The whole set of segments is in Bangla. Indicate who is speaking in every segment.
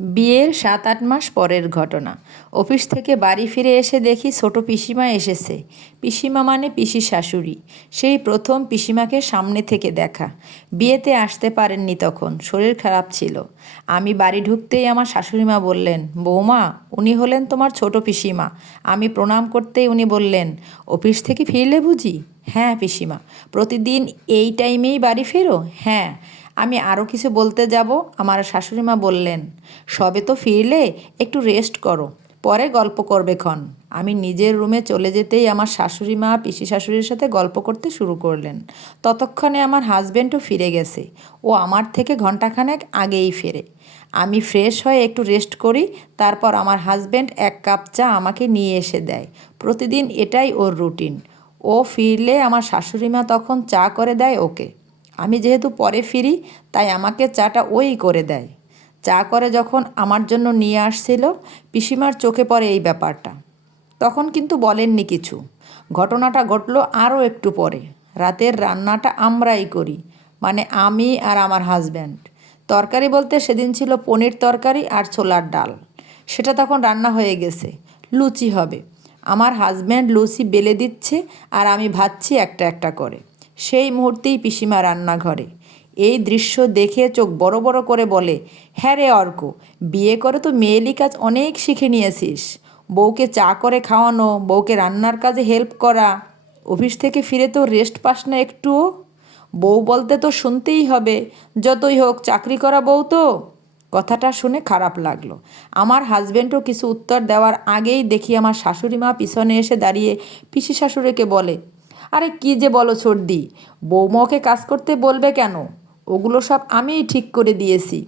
Speaker 1: বিয়ের সাত আট মাস পরের ঘটনা। অফিস থেকে বাড়ি ফিরে এসে দেখি ছোট পিসিমা এসেছে। পিসিমা মানে পিসি শাশুড়ি। সেই প্রথম পিসিমাকে সামনে থেকে দেখা। বিয়েতে আসতে পারেননি তখন, শরীর খারাপ ছিল। আমি বাড়ি ঢুকতেই আমার শাশুড়িমা বললেন, বৌমা, উনি হলেন তোমার ছোট পিসিমা। আমি প্রণাম করতেই উনি বললেন, অফিস থেকে ফিরলে বুঝি? হ্যাঁ পিসিমা। প্রতিদিন এই টাইমেই বাড়ি ফেরো? হ্যাঁ। আমি আরও কিছু বলতে যাব? আমার শাশুড়িমা বললেন, সবে তো ফিরলে, একটু রেস্ট করো। পরে গল্প করবে ক্ষণ। আমি নিজের রুমে চলে যেতেই আমার শাশুড়ি মা পিসি শাশুড়ির সাথে গল্প করতে শুরু করলেন। ততক্ষণে আমার হাজব্যান্ডও ফিরে গেছে। ও আমার থেকে ঘন্টাখানেক আগেই ফেরে। আমি ফ্রেশ হয়ে একটু রেস্ট করি, তারপর আমার হাজব্যান্ড এক কাপ চা আমাকে নিয়ে এসে দেয়। প্রতিদিন এটাই ওর রুটিন ও ফিরলে আমার শাশুড়ি মা তখন চা করে দেয় ওকে। আমি যেহেতু পরে ফিরি, তাই আমাকে চাটা ওই করে দেয়। চা করে যখন আমার জন্য নিয়ে আসছিল, পিসিমার চোখে পড়ে এই ব্যাপারটা। তখন কিন্তু বলেননি কিছু। ঘটনাটা ঘটলো আরও একটু পরে। রাতের রান্নাটা আমরাই করি মানে আমি আর আমার হাজব্যান্ড। তরকারি বলতে সেদিন ছিল পনির তরকারি আর ছোলার ডাল। সেটা তখন রান্না হয়ে গেছে। লুচি হবে। আমার হাজব্যান্ড লুচি বেলে দিচ্ছে আর আমি ভাবছি একটা একটা করে। সেই মুহূর্তেই পিসিমা রান্নাঘরে। এই দৃশ্য দেখে চোখ বড় বড় করে বলে হ্যাঁ রে অর্ক, বিয়ে করে তো মেয়েলি কাজ অনেক শিখে নিয়েছিস। বউকে চা করে খাওয়ানো, বউকে রান্নার কাজে হেল্প করা। অফিস থেকে ফিরে তো রেস্ট পাস না একটুও বউ বলতে তো শুনতেই হবে, যতই হোক চাকরি করা বউ তো। কথাটা শুনে খারাপ লাগল। আমার হাজব্যান্ডও কিছু উত্তর দেওয়ার আগেই দেখি আমার শাশুড়ি মা পিছনে এসে দাঁড়িয়ে পিসি শাশুড়িকে বলে আরে কি যে বলো সর্দি? বৌমাকে কাজ করতে বলবে কেন? ওগুলো সব আমিই ঠিক করে দিয়েছি।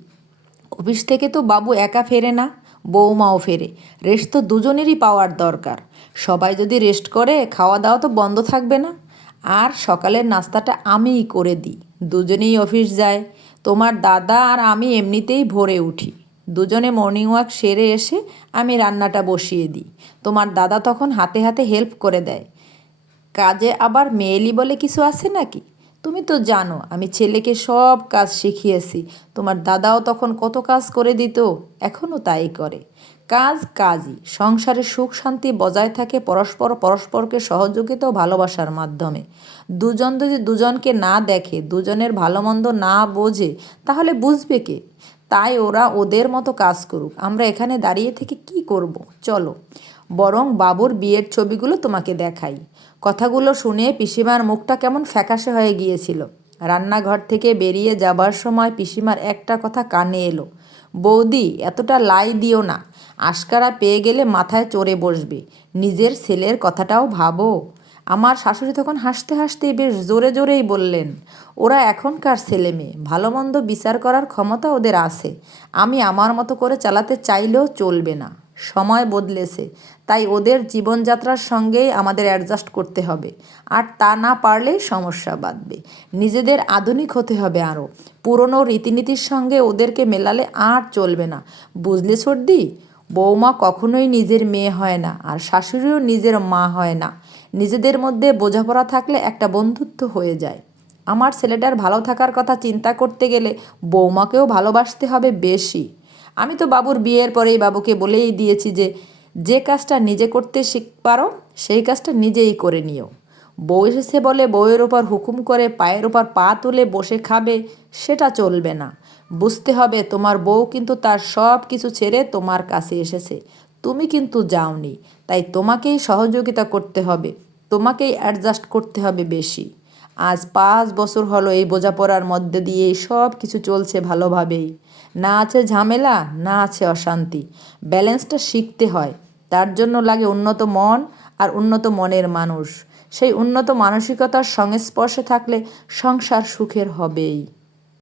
Speaker 1: অফিস থেকে তো বাবু একা ফেরে না, বৌমাও ফেরে। রেস্ট তো দুজনেরই পাওয়ার দরকার। সবাই যদি রেস্ট করে খাওয়া দাওয়া তো বন্ধ থাকবে না। আর সকালের নাস্তাটা আমিই করে দিই। দুজনেই অফিস যায়। তোমার দাদা আর আমি এমনিতেই ভোরে উঠি। দুজনে মর্নিং ওয়াক সেরে এসে আমি রান্নাটা বসিয়ে দিই। তোমার দাদা তখন হাতে হাতে হেল্প করে দেয়। কাজে আবার মেয়েলি বলে কিছু আছে নাকি? তুমি তো জানো, আমি ছেলেকে সব কাজ শিখিয়েছি। তোমার দাদাও তখন কত কাজ করে দিত, এখনও তাই করে। কাজ কাজই, সংসারে সুখ শান্তি বজায় থাকে পরস্পর পরস্পরকে সহযোগিতা ও ভালোবাসার মাধ্যমে। দুজন যদি দুজনকে না দেখে, দুজনের ভালো মন্দ না বোঝে, তাহলে বুঝবে কে? তাই ওরা ওদের মতো কাজ করুক। আমরা এখানে দাঁড়িয়ে থেকে কি করব? চলো। বরং বাবুর বিয়ের ছবিগুলো তোমাকে দেখাই। কথাগুলো শুনে পিসিমার মুখটা কেমন ফ্যাকাশে হয়ে গিয়েছিল। রান্নাঘর থেকে বেরিয়ে যাবার সময় পিসিমার একটা কথা কানে এলো। বৌদি, এতটা লাই দিও না। আশকারা পেয়ে গেলে মাথায় চড়ে বসবে। নিজের ছেলের কথাটাও ভাবো। আমার শাশুড়ি তখন হাসতে হাসতে বেশ জোরে জোরেই বললেন, ওরা এখনকার ছেলে মেয়ে। ভালো মন্দ বিচার করার ক্ষমতা ওদের আছে। আমি আমার মতো করে চালাতে চাইলেও চলবে না। সময় বদলেছে। তাই ওদের জীবনযাত্রার সঙ্গেই আমাদের অ্যাডজাস্ট করতে হবে। আর তা না পারলেই সমস্যা বাঁধবে। নিজেদের আধুনিক হতে হবে আরও। পুরনো রীতিনীতির সঙ্গে ওদেরকে মেলালে আর চলবে না। বুঝলে সর্দি? বৌমা কখনোই নিজের মেয়ে হয় না আর শাশুড়িও নিজের মা হয় না। নিজেদের মধ্যে বোঝাপড়া থাকলে একটা বন্ধুত্ব হয়ে যায়। আমার ছেলেটার ভালো থাকার কথা চিন্তা করতে গেলে বৌমাকেও ভালোবাসতে হবে বেশি। আমি তো বাবুর বিয়ের পরেই বাবুকে বলেই দিয়েছি যে যে কাজটা নিজে করতে শিখ পারো, সেই কাজটা নিজেই করে নিও। বউ এসেছে বলে বউয়ের ওপর হুকুম করে পায়ের ওপর পা তুলে বসে খাবে, সেটা চলবে না। বুঝতে হবে তোমার বউ কিন্তু তার সব কিছু ছেড়ে তোমার কাছে এসেছে। তুমি কিন্তু যাওনি, তাই তোমাকেই সহযোগিতা করতে হবে, তোমাকেই অ্যাডজাস্ট করতে হবে বেশি। আজ পাঁচ বছর হলো এই বোঝাপড়ার মধ্যে দিয়ে সব কিছু চলছে ভালোভাবেই। না আছে ঝামেলা, না আছে অশান্তি। ব্যালেন্সটা শিখতে হয়। তার জন্য লাগে উন্নত মন আর উন্নত মনের মানুষ। সেই উন্নত মানসিকতার সংস্পর্শে থাকলে সংসার সুখের হবেই।